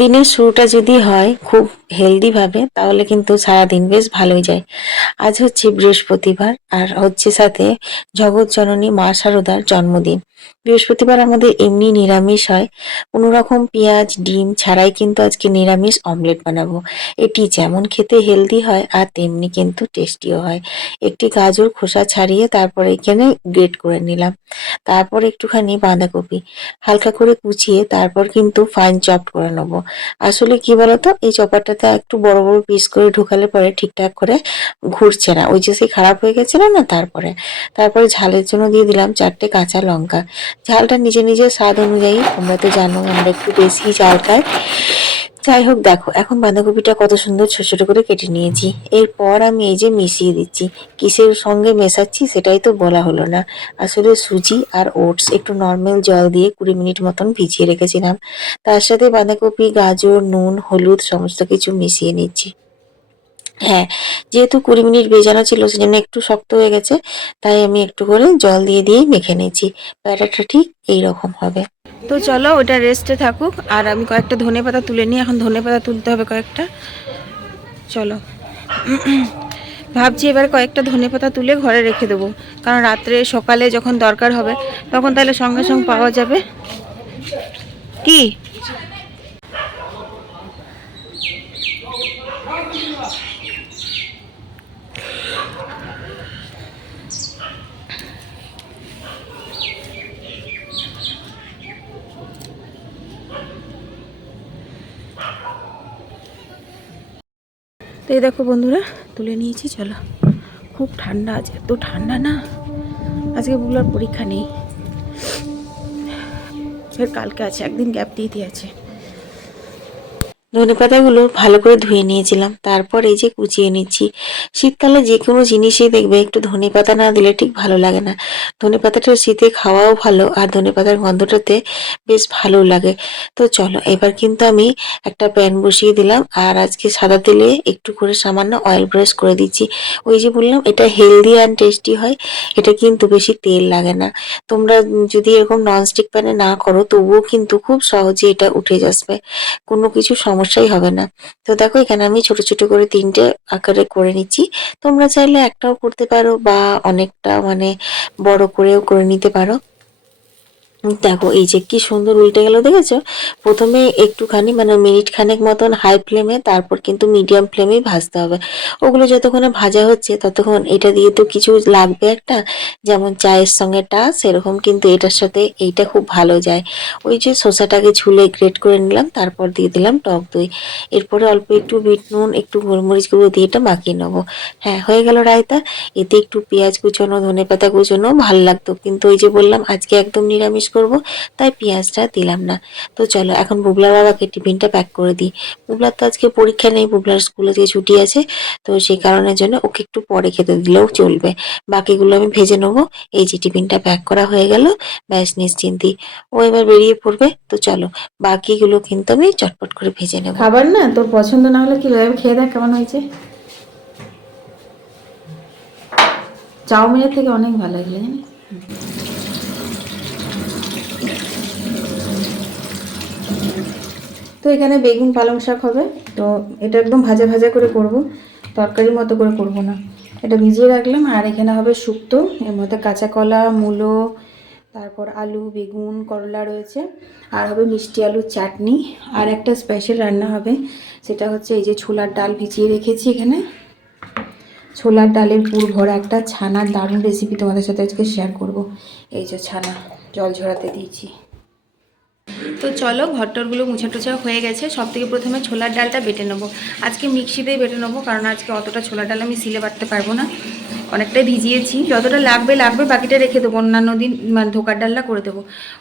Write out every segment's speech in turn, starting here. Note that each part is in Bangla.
দিনের শুরুটা যদি হয় খুব হেলদি ভাবে তাহলে কিন্তু সারাদিন বেশ ভালোই যায়। আজ হচ্ছে বৃহস্পতিবার আর হচ্ছে সাথে জগৎ জননী মা শারদার জন্মদিন। বৃহস্পতিবার আমাদের এমনি নিরামিষ হয়, কোনো রকম পেঁয়াজ ডিম ছাড়াই কিন্তু আজকে নিরামিষ অমলেট বানাবো। এটি যেমন খেতে হেলদি হয় আর তেমনি কিন্তু টেস্টিও হয়। একটি গাজর খোসা ছাড়িয়ে তারপর এখানে গ্রেট করে নিলাম। তারপর একটুখানি বাঁধাকপি হালকা করে কুচিয়ে তারপর কিন্তু ফাইন চপড করে নেবো। আসলে কি বলতো, এই চপারটাতে একটু বড় বড় পিস করে ঢুকালে পরে ঠিকঠাক করে ঘুরছে না, ওই যে সেই খারাপ হয়ে গেছিল না। তারপরে ঝালের জন্য দিয়ে দিলাম 4টে কাঁচা লঙ্কা। ঝালটা নিজে নিজে স্বাদ অনুযায়ী, তোমরা তো জানো আমরা একটু বেশি ঝাল খাই। যাই হোক, দেখো এখন বাঁধাকপিটা কত সুন্দর ছোট ছোট করে কেটে নিয়েছি। এরপর আমি এই যে মিশিয়ে দিচ্ছি। কিসের সঙ্গে মেশাচ্ছি সেটাই তো বলা হলো না। আসলে সুজি আর ওটস একটু নর্মাল জল দিয়ে 20 মিনিট মতন ভিজিয়ে রেখেছিলাম। তার সাথে বাঁধাকপি গাজর নুন হলুদ সমস্ত কিছু মিশিয়ে নিচ্ছি। হ্যাঁ, যেহেতু 20 মিনিট ভেজানো ছিল সেজন্য একটু শক্ত হয়ে গেছে, তাই আমি একটু করে জল দিয়ে দিয়ে মেখে নিচ্ছি। ব্যাটারটা ঠিক এইরকম হবে। তো চলো ওটা রেস্টে থাকুক, আর আমি কয়েকটা ধনেপাতা তুলে নিই। এখন ধনেপাতা তুলতে হবে কয়েকটা। চলো ভাবছি এবার কয়েকটা ধনেপাতা তুলে ঘরে রেখে দেবো, কারণ রাত্রে সকালে যখন দরকার হবে তখন তাহলে সঙ্গে সঙ্গে পাওয়া যাবে। কি তো এই দেখো বন্ধুরা, তুলে নিয়েছি। চলো, খুব ঠান্ডা আছে, এত ঠান্ডা না। আজকে বুবলার পরীক্ষা নেই, ফের কালকে আছে, একদিন গ্যাপ দিয়ে আছে। ধনেপাতাগুলো ভালো করে ধুয়ে নিয়েছিলাম, তারপর এই যে কুচিয়ে নিচ্ছি। শীতকালে যে কোনো জিনিসই দেখবে একটু ধনেপাতা না দিলে ঠিক ভালো লাগে না। ধনেপাতাটা শীতে খাওয়াও ভালো, আর ধনেপাতার গন্ধটাতে বেশ ভালো লাগে। তো চলো এবার কিন্তু আমি একটা প্যান বসিয়ে দিলাম, আর আজকে সাদা তেলে একটু করে সামান্য অয়েল ব্রাশ করে দিচ্ছি। ওই যে বললাম এটা হেলদি অ্যান্ড টেস্টি হয়, এটা কিন্তু বেশি তেল লাগে না। তোমরা যদি এরকম ননস্টিক প্যানে না করো তবুও কিন্তু খুব সহজে এটা উঠে যাবে, কোনো কিছু সমস্যাই হবে না। তো দেখো এখানে আমি ছোট ছোট করে 3টে আকারে করে নিচ্ছি। তোমরা চাইলে একটাও করতে পারো বা অনেকটা মানে বড় করেও করে নিতে পারো। দেখো এই যে কি সুন্দর উল্টে গেল, দেখেছো? প্রথমে একটুখানি মানে মিনিট খানেক মতন হাই ফ্লেমে, তারপর কিন্তু মিডিয়াম ফ্লেমেই ভাজতে হবে। ওগুলো যতক্ষণে ভাজা হচ্ছে ততক্ষণ এটা দিয়ে তো কিছু লাগবে একটা, যেমন চায়ের সঙ্গে টা, সেরকম কিন্তু এটার সাথে এইটা খুব ভালো যায়। ওই যে শসাটাকে ছুলে গ্রেট করে নিলাম, তারপর দিয়ে দিলাম টক দই। এরপরে অল্প একটু বিট নুন একটু গোলমরিচ গুঁড়ো দিয়ে এটা মাখিয়ে নেবো। হ্যাঁ, হয়ে গেল রায়তা। এতে একটু পেঁয়াজ কুচোনো ধনেপাতা কুচোনো ভালো লাগতো, কিন্তু ওই যে বললাম আজকে একদম নিরামিষ করব, তাই পেঁয়াজটা দিলাম না। তো চলো এখন বুবলার বাবাকে টিফিনটা প্যাক করে দিই। বুবলার তো আজকে পরীক্ষা নেই, বুবলার স্কুলে যে ছুটি আছে, তো সেই কারণের জন্য ওকে একটু পরে খেতে দিলেও চলবে। বাকিগুলো আমি ভেজে নেবো। এই যে টিফিনটা প্যাক করা হয়ে গেল, ব্যাস নিশ্চিন্তি ও এবার বেরিয়ে পড়বে। তো চলো বাকিগুলো কিন্তু আমি চটপট করে ভেজে নেব। খাবার না তোর পছন্দ না হলে কি খেয়ে দেখ কেমন হয়েছে। চাউমিনের থেকে অনেক ভালো লাগলো জানিস। তো এখানে বেগুন পালং শাক হবে। তো এটা একদম ভাজা ভাজা করে করব, তরকারির মতো করে করব না। এটা ভিজিয়ে রাখলাম। আর এখানে হবে শুক্তো, এর মধ্যে কাঁচা কলা মূলো তারপর আলু বেগুন করলা রয়েছে, আর হবে মিষ্টি আলুর চাটনি। আর একটা স্পেশাল রান্না হবে, সেটা হচ্ছে এই যে ছোলার ডাল ভিজিয়ে রেখেছি। এখানে ছোলার ডালের পুর ভরা একটা ছানার দারুণ রেসিপি তোমাদের সাথে আজকে শেয়ার করব। এই যে ছানা জল ঝরাতে দিয়েছি। তো চলো ঘরটরগুলো মুছা টুছা হয়ে গেছে। সব থেকে প্রথমে ছোলার ডালটা বেটে নেবো। আজকে মিক্সিতেই বেটে নেবো, কারণ আজকে অতটা ছোলার ডাল আমি সিলে বাটতে পারবো না। অনেকটাই ভিজিয়েছি, যতটা লাগবে বাকিটা রেখে দেবো, অন্যান্য দিন মানে ধোকার ডালটা করে দেবো।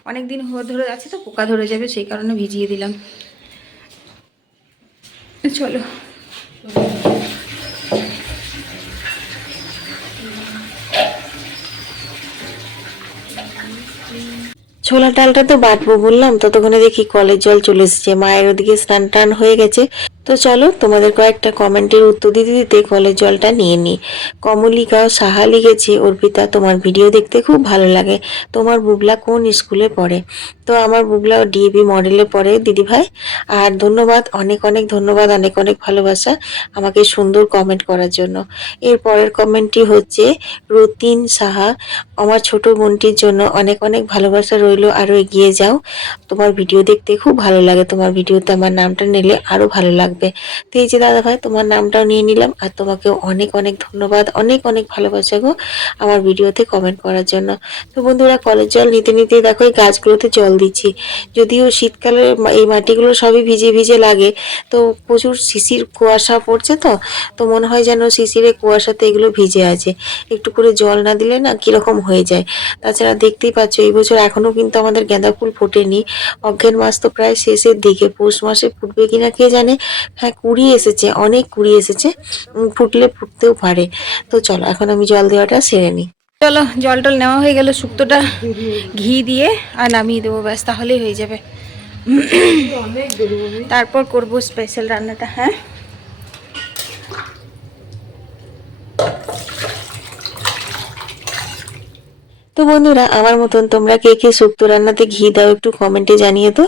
অনেক দিন ধরে আছে তো পোকা ধরে যাবে, সেই কারণে ভিজিয়ে দিলাম। চলো ছোলার ডালটা তো বাটবো বললাম, ততক্ষণে দেখি কলের জল চলে এসেছে। মায়ের ওদিকে স্নান টান হয়ে গেছে, তো চলো তোমাদের কয়েকটা কমেন্টের উত্তর দিতে দিতে কলের জলটা নিয়ে নিই। কমলিকা সাহা লিখেছে, অর্পিতা তোমার ভিডিও দেখতে খুব ভালো লাগে। তোমার বুবলা কোন স্কুলে পড়ে? তো আমার বুবলা ডিএভি মডেলে পড়ে দিদিভাই। আর ধন্যবাদ, অনেক অনেক ধন্যবাদ, অনেক অনেক ভালোবাসা আমাকে সুন্দর কমেন্ট করার জন্য। এর পরের কমেন্টটি হচ্ছে রতিন সাহা, আমার ছোট বোনটির জন্য অনেক অনেক ভালোবাসা রইল, আরও এগিয়ে যাও। তোমার ভিডিও দেখতে খুব ভালো লাগে, তোমার ভিডিওতে আমার নামটা নিলে আরো ভালো লাগবে। তো এই যে দাদা ভাই, তোমার নামটাও নিয়ে নিলাম, আর তোমাকেও অনেক অনেক ধন্যবাদ, অনেক অনেক ভালোবাসা গো আমার ভিডিওতে কমেন্ট করার জন্য। তো বন্ধুরা, কলের জল নিতে নিতে দেখো এই গাছগুলোতে জল দিচ্ছি। যদিও শীতকালে এই মাটিগুলো সবই ভিজে ভিজে লাগে, তো প্রচুর শিশির কুয়াশা পড়ছে, তো তো মনে হয় যেন শিশিরে কুয়াশাতে এগুলো ভিজে আছে। একটু করে জল না দিলে না কিরকম হয়ে যায়। তাছাড়া দেখতেই পাচ্ছ এই বছর এখনো কিন্তু আমাদের গাঁদা ফুল ফোটেনি। অজ্ঞান মাস তো প্রায় শেষের দিকে, পৌষ মাসে ফুটবে কিনা কে জানে। হ্যাঁ, কুড়ি এসেছে, অনেক কুড়ি এসেছে, ফুটলে ফুটতেও পারে। তো চলো এখন আমি জল দেওয়াটা সেরে নিই। চলো, জল টল নেওয়া হয়ে গেল, শুক্তোটা ঘি দিয়ে আর নামিয়ে দেবো, ব্যাস তাহলেই হয়ে যাবে। তারপর করব স্পেশাল রান্নাটা। হ্যাঁ, তো বন্ধুরা, আমার মতন তোমরা কে কে শুক্তো রান্নাতে ঘি দাও একটু কমেন্টে জানিয়ে তো।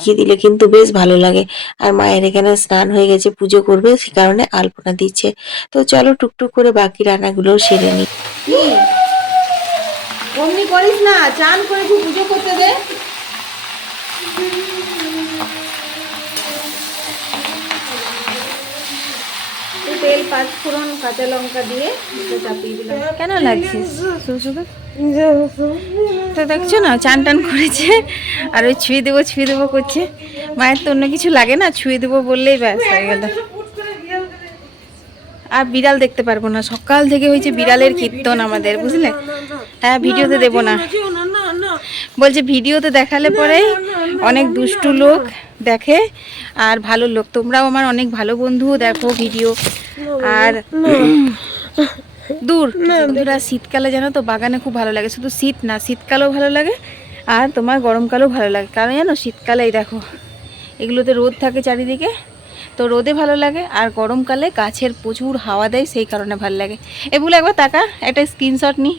ঘি দিলে কিন্তু বেশ ভালো লাগে। আর মায়ের এখানে স্নান হয়ে গেছে, পুজো করবে, সে কারণে আলপনা দিচ্ছে। তো চলো টুকটুক করে বাকি রান্নাগুলোও সেরে নিই। অমনি করিস না, চান করেছি, পুজো করতে দে। তেল, পাঁচ ফোড়ন, কাঁচা লঙ্কা দিয়ে চাপিয়ে দিলাম। কেন লাগছিস শুধু? তো দেখছো না, চান টান করেছে আর ওই ছুঁয়ে দেবো করছে। মায়ের তো অন্য কিছু লাগে না, ছুঁয়ে দেবো বললেই ব্যাস হয়ে গেল। আর বিড়াল দেখতে পারবো না, সকাল থেকে হয়েছে বিড়ালের কীর্তন আমাদের, বুঝলে। হ্যাঁ, ভিডিওতে দেবো না বলছে, ভিডিওতে দেখালে পরে অনেক দুষ্টু লোক দেখে আর ভালো লোক, তোমরাও আমার অনেক ভালো বন্ধুও দেখো ভিডিও। আর দূর বন্ধুরা, শীতকালে জানো তো বাগানে খুব ভালো লাগে, শুধু শীত না, শীতকালেও ভালো লাগে আর তোমার গরমকালেও ভালো লাগে। কারণ জানো, শীতকালেই দেখো এগুলোতে রোদ থাকে চারিদিকে, তো রোদে ভালো লাগে, আর গরমকালে গাছের প্রচুর হাওয়া দেয়, সেই কারণে ভালো লাগে। এগুলো একবার তাকা, একটা স্ক্রিনশট নি।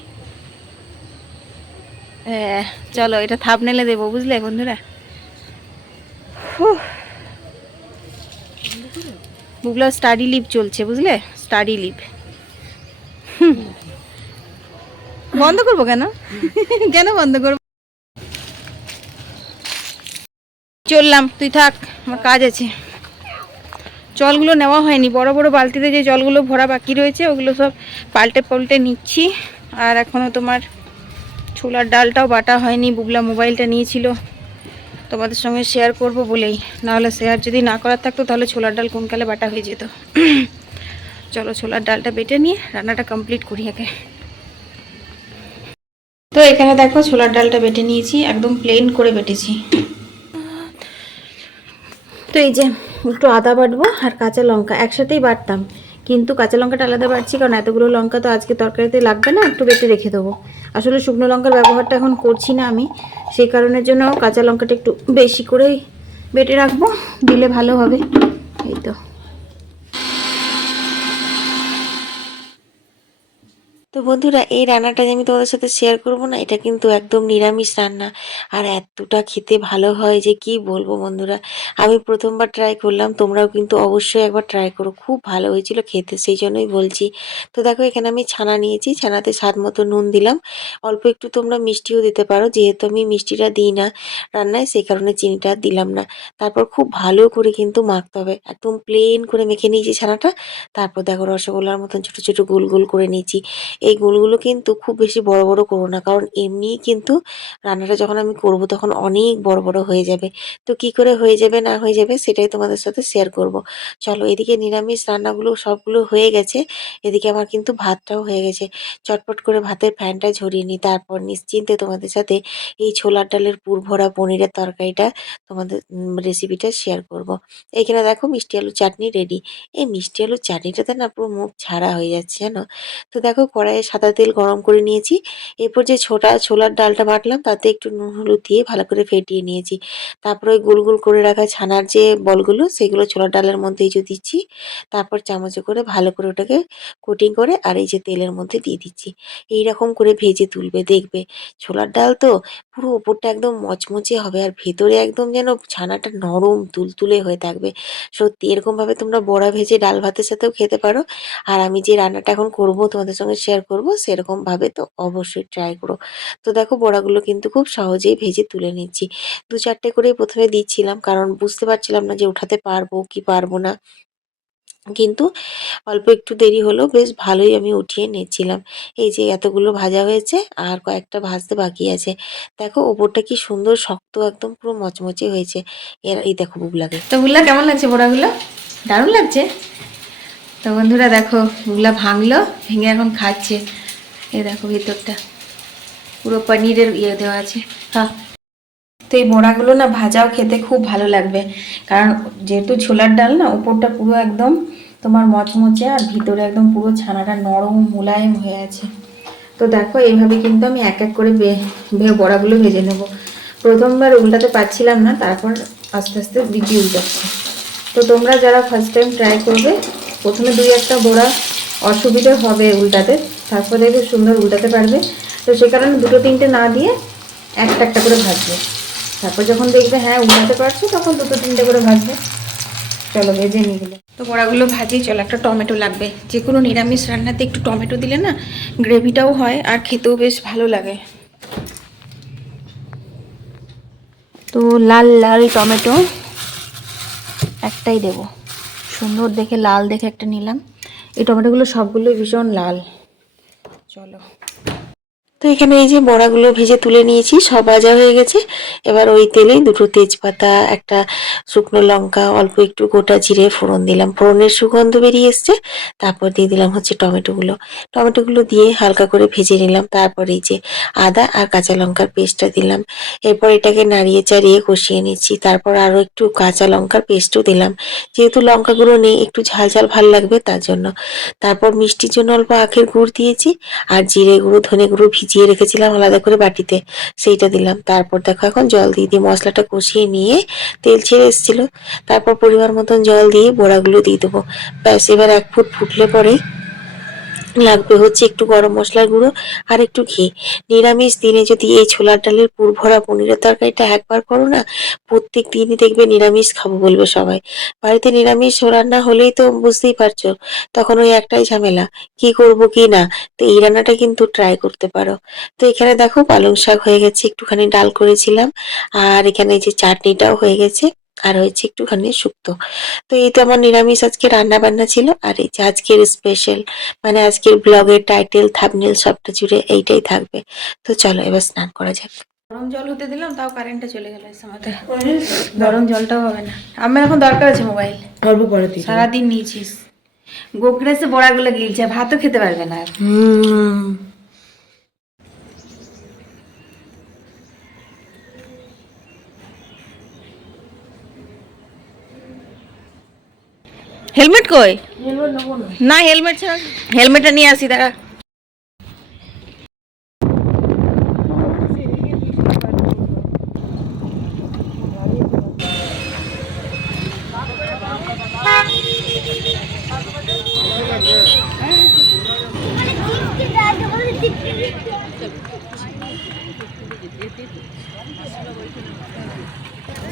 হ্যাঁ চলো, এটা থাম্বনেলে দেবো, বুঝলে বন্ধুরা। বুবলা স্টাডি লিভ চলছে, বুঝলে, স্টাডি লিভ। বন্ধ করবো কেন? কেন বন্ধ করবো? চললাম, তুই থাক, আমার কাজ আছে। জলগুলো নেওয়া হয়নি, বড় বড় বালতিতে যে জলগুলো ভরা বাকি রয়েছে ওগুলো সব পাল্টে নিচ্ছি। আর এখনও তোমার ছোলার ডালটাও বাটা হয়নি, বুবলা মোবাইলটা নিয়েছিল তোমাদের সঙ্গে শেয়ার করব বলেই, নাহলে শেয়ার যদি না করার থাকতো তাহলে ছোলার ডাল কোনকালে বাটা হয়ে যেত। চলো ছোলার ডালটা বেটে নিয়ে রান্নাটা কমপ্লিট করি আগে। তো এখানে দেখো ছোলার ডালটা বেটে নিয়েছি, একদম প্লেন করে বেটেছি। তো এই যে একটু আদা বাটবো আর কাঁচা লঙ্কা একসাথেই বাটতাম, কিন্তু কাঁচা লঙ্কাটা আলাদা বাটছি কারণ এতগুলো লঙ্কা তো আজকে তরকারিতে লাগবে না, একটু বেটে রেখে দেবো। আসলে শুকনো লঙ্কার ব্যবহারটা এখন করছি না আমি, সেই কারণের জন্য কাঁচা লঙ্কাটা একটু বেশি করেই বেটে রাখবো, দিলে ভালো হবে। এই তো। তো বন্ধুরা, এই রান্নাটা যে আমি তোমাদের সাথে শেয়ার করব না, এটা কিন্তু একদম নিরামিষ রান্না। আর এতটা খেতে ভালো হয় যে কি বলবো বন্ধুরা। আমি প্রথমবার ট্রাই করলাম, তোমরাও কিন্তু অবশ্যই একবার ট্রাই করো, খুব ভালো হয়েছিল খেতে, সেই জন্যই বলছি। তো দেখো এখানে আমি ছানা নিয়েছি, ছানাতে স্বাদ মতো নুন দিলাম, অল্প একটু তোমরা মিষ্টিও দিতে পারো, যেহেতু আমি মিষ্টিটা দিই না রান্নায়, সেই কারণে চিনিটা দিলাম না। তারপর খুব ভালো করে কিন্তু মাখতে হবে, একদম প্লেন করে মেখে নিয়েছি ছানাটা। তারপর দেখো রসগোল্লার মতন ছোট ছোট গোল গোল করে নিয়েছি। এই গোলগুলো কিন্তু খুব বেশি বড় বড় করো না, কারণ এমনিই কিন্তু রান্নাটা যখন আমি করব তখন অনেক বড় বড় হয়ে যাবে। তো কি করে হয়ে যাবে না হয়ে যাবে সেটাই তোমাদের সাথে শেয়ার করব। চলো, এদিকে নিরামিষ রান্নাগুলো সবগুলো হয়ে গেছে, এদিকে আমার কিন্তু ভাতটাও হয়ে গেছে। চটপট করে ভাতের ফ্যানটা ঝরিয়ে নিই, তারপর নিশ্চিন্তে তোমাদের সাথে এই ছোলার ডালের পুর ভরা পনিরের তরকারিটা তোমাদের রেসিপিটা শেয়ার করব। এইখানে দেখো মিষ্টি আলু চাটনি রেডি। এই মিষ্টি আলুর চাটনিটাতে না পুরো মুখ ছাড়া হয়ে যাচ্ছে জানো। তো দেখো কড়াই কড়াইয়ে সাদা তেল গরম করে নিয়েছি। এরপর যে ছোলার ডালটা বাটলাম তাতে একটু নুন হলুদ দিয়ে ভালো করে ফেটিয়ে নিয়েছি। তারপর ওই গোল গোল করে রাখা ছানার যে বলগুলো সেগুলো ছোলার ডালের মধ্যে এই যে দিচ্ছি। তারপর চামচে করে ভালো করে ওটাকে কোটিং করে আর এই যে তেলের মধ্যে দিয়ে দিচ্ছি। এইরকম করে ভেজে তুলবে, দেখবে ছোলার ডাল তো পুরো ওপরটা একদম মচমচে হবে আর ভেতরে একদম যেন ছানাটা নরম তুলতুলে হয়ে থাকবে। সত্যি এরকমভাবে তোমরা বড়া ভেজে ডাল ভাতের সাথেও খেতে পারো। আর আমি যে রান্নাটা এখন করব তোমাদের সঙ্গে শেয়ার করব সেরকমভাবে তো অবশ্যই ট্রাই করো। তো দেখো বড়াগুলো কিন্তু খুব সহজেই ভেজে তুলে নিচ্ছি। ২-৪টে করেই ১ম এ দিচ্ছিলাম কারণ বুঝতে পারছিলাম না যে উঠাতে পারবো কি পারবো না। কিন্তু অল্প একটু দেরি হলেও বেশ ভালোই আমি উঠিয়ে নিচ্ছিলাম। এই যে এতগুলো ভাজা হয়েছে আর কয়েকটা ভাজতে বাকি আছে। দেখো ওপরটা কি সুন্দর শক্ত একদম পুরো মচমচে হয়েছে। এই দেখো বুগলাকে। তো বুগলা কেমন লাগছে বড়াগুলো? দারুণ লাগছে। তো বন্ধুরা দেখো বুগলা ভাঙলো, ভেঙে এখন খাচ্ছে। এই দেখো ভিতরটা পুরো পনিরের ইয়ে দেওয়া আছে। হ্যাঁ, তো এই বড়াগুলো না ভাজাও খেতে খুব ভালো লাগবে, কারণ যেহেতু ছোলার ডাল না উপরটা পুরো একদম তোমার মচমচে আর ভিতরে একদম পুরো ছানাটা নরম মোলায়েম হয়ে আছে। তো দেখো এইভাবে কিন্তু আমি এক এক করে বড়াগুলো ভেজে নেব। প্রথমবার উল্টাতে পারছিলাম না, তারপর আস্তে আস্তে দিদি উল্টাচ্ছে। তো তোমরা যারা ফার্স্ট টাইম ট্রাই করবে প্রথমে ২-১টা বড়া অসুবিধে হবে উল্টাতে, তারপর দেখবে সুন্দর উল্টাতে পারবে। তো সে কারণে ২-৩টে না দিয়ে একটা একটা করে ভাজবে। তারপর যখন দেখবে হ্যাঁ উল্টাতে পারছো তখন ২-৩টে করে ভাজবে। চলো ভেজে নিয়ে গেলে তো বড়াগুলো ভাজি। চলো একটা টমেটো লাগবে, যে কোনো নিরামিষ রান্নাতে একটু টমেটো দিলে না গ্রেভিটাও হয় আর খেতেও বেশ ভালো লাগে। তো লাল লাল টমেটো একটাই দেব, সুন্দর দেখে লাল দেখে একটা নিলাম। এই টমেটোগুলো সবগুলোই ভীষণ লাল। চলো, তো এখানে এই যে বড়াগুলো ভেজে তুলে নিয়েছি, সব ভাজা হয়ে গেছে। এবার ওই তেলেই ২টো তেজপাতা, একটা শুকনো লঙ্কা, অল্প একটু গোটা জিরে ফোড়ন দিলাম। ফোড়নের সুগন্ধ বেরিয়ে এসছে। তারপর দিয়ে দিলাম হচ্ছে টমেটোগুলো। টমেটোগুলো দিয়ে হালকা করে ভেজে নিলাম। তারপর এই যে আদা আর কাঁচা লঙ্কার পেস্টটা দিলাম। এরপর এটাকে নাড়িয়ে চাড়িয়ে কষিয়ে নিচ্ছি। তারপর আরও একটু কাঁচা লঙ্কার পেস্টও দিলাম, যেহেতু লঙ্কাগুলো নেই একটু ঝাল ঝাল ভাল লাগবে তার জন্য। তারপর মিষ্টির জন্য অল্প আখের গুড় দিয়েছি আর জিরে গুঁড়ো ধনে গুঁড়ো ভিজিয়ে রেখেছিলাম আলাদা করে বাটিতে, সেইটা দিলাম। তারপর দেখো এখন জল দিয়ে দিয়ে মশলাটা কষিয়ে নিয়ে তেল ছেড়ে এসেছিল। তারপর পরিমাণ মতন জল দিয়ে বড়াগুলো দিয়ে দেবো। ব্যাস, এবার ১ ফুট ফুটলে পরে লাগবে হচ্ছে একটু গরম মশলার গুঁড়ো আর একটু ঘি। নিরামিষ দিনে যদি এই ছোলার ডালের পুরভরা পনিরের তরকারিটা একবার করো না, প্রত্যেক দিনই দেখবে নিরামিষ খাবো বলবে সবাই। বাড়িতে নিরামিষ রান্না হলেই তো বুঝতেই পারছো তখন ওই একটাই ঝামেলা, কি করব কি না। তো এই রান্নাটা কিন্তু ট্রাই করতে পারো। তো এখানে দেখো পালং শাক হয়ে গেছে, একটুখানি ডাল করেছিলাম আর এখানে এই যে চাটনিটাও হয়ে গেছে আর হয়েছে একটুখানি শুক্তো। তো এই তো আমার নিরামিষ আজকে রান্না বান্না ছিল। আর এই যে আজকের স্পেশাল মানে আজকের ব্লগের টাইটেল থাম্বনেল সবটা জুড়ে এইটাই থাকবে। তো চলো এবার স্নান করা যাক। গরম জল হতে দিলাম, তাও কারেন্টটা চলে গেল এই সময়তে। গরম জলটাও হবে না। আমার এখন দরকার আছে মোবাইল, অল্প পরে দিই। সারাদিন নিয়েছিস। গোগ্রেসে বড়াগুলো গিলছে, ভাতও খেতে পারবে না আর। হেলমেট কই? না হেলমেট ছাড়া, হেলমেটটা নিয়ে আসি দাঁড়া।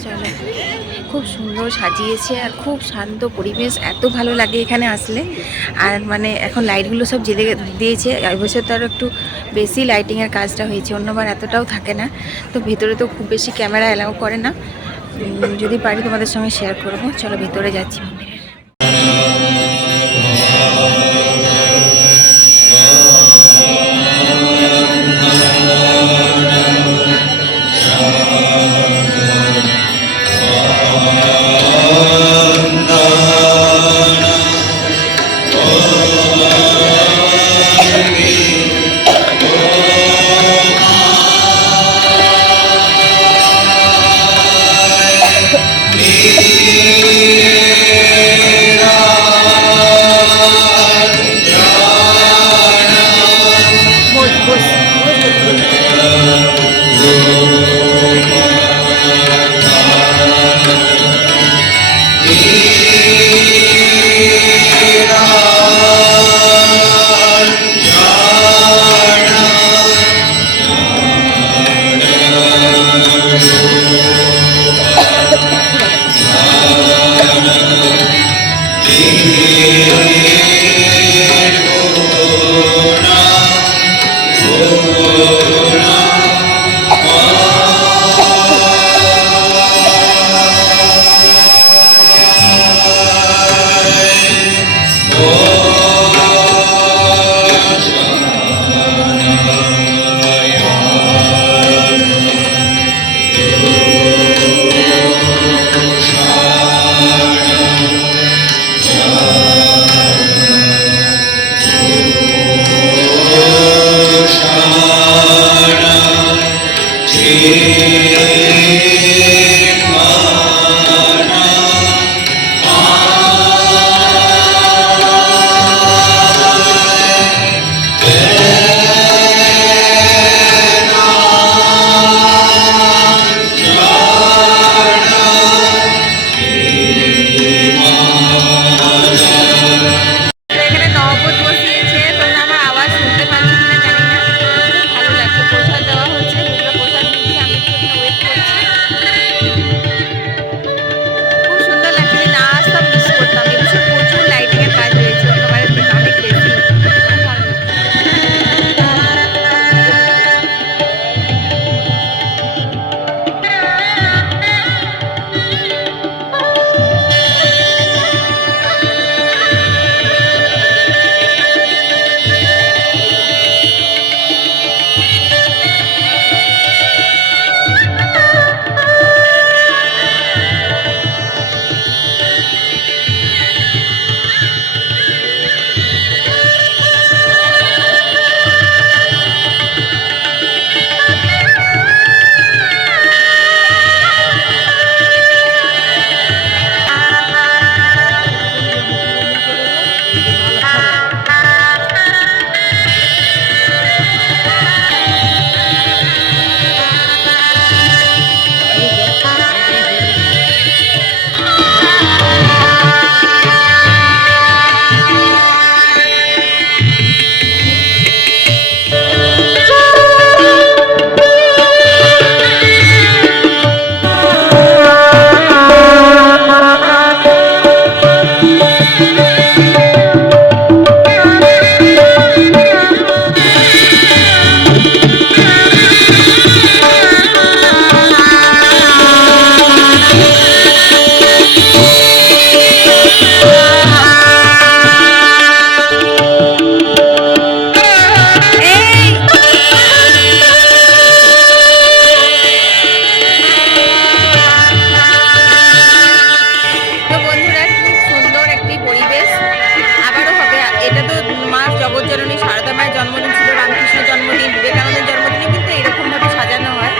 চলো, খুব সুন্দর সাজিয়েছে আর খুব শান্ত পরিবেশ, এত ভালো লাগে এখানে আসলে। আর মানে এখন লাইটগুলো সব জেলে দিয়েছে, এবছর তো আরও একটু বেশি লাইটিংয়ের কাজটা হয়েছে, অন্যবার এতটাও থাকে না। তো ভেতরে তো খুব বেশি ক্যামেরা অ্যালাউ করে না, যদি পারি তোমাদের সঙ্গে শেয়ার করবো। চলো ভেতরে যাচ্ছি মন্দিরে। এখানে নবদ বসিয়েছে, তোমরা আমার আওয়াজ শুনতে পাচ্ছ কিনা জানি না। খুব ভালো লাগছে, প্রসাদ দেওয়া হচ্ছে, দুটো প্রসাদ নিচ্ছি, আমি একটু এখানে ওয়েট করছি। খুব সুন্দর লাগছে, যদি না আসতাম মিস করতাম। এবছর প্রচুর লাইটিং এর কাজ হয়েছে অন্যবারের থেকে অনেক বেশি। খুব ভালো লাগছে। তো বন্ধুরা, খুব সুন্দর একটি পরিবেশ, আবারও হবে। এটা তো মা জগৎজননী সারদা মায়ের জন্মদিন ছিল, রামকৃষ্ণের জন্মদিন, বিবেকানন্দের জন্মদিনে কিন্তু এরকমভাবে সাজানো হয়।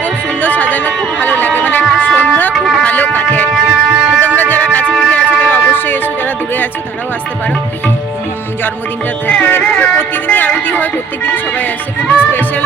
খুব সুন্দর সাজানো, খুব ভালো লাগে, মানে একটা সন্ধ্যা খুব ভালো কাটে আর কি। তো তোমরা যারা কাছে পিঠে আছো তারা অবশ্যই এসো, যারা দূরে আছো তারাও আসতে পারো জন্মদিনটা দেখে। এরকম প্রতিদিনই আরতি হয়, প্রত্যেকদিনই সবাই আসে, কিন্তু স্পেশাল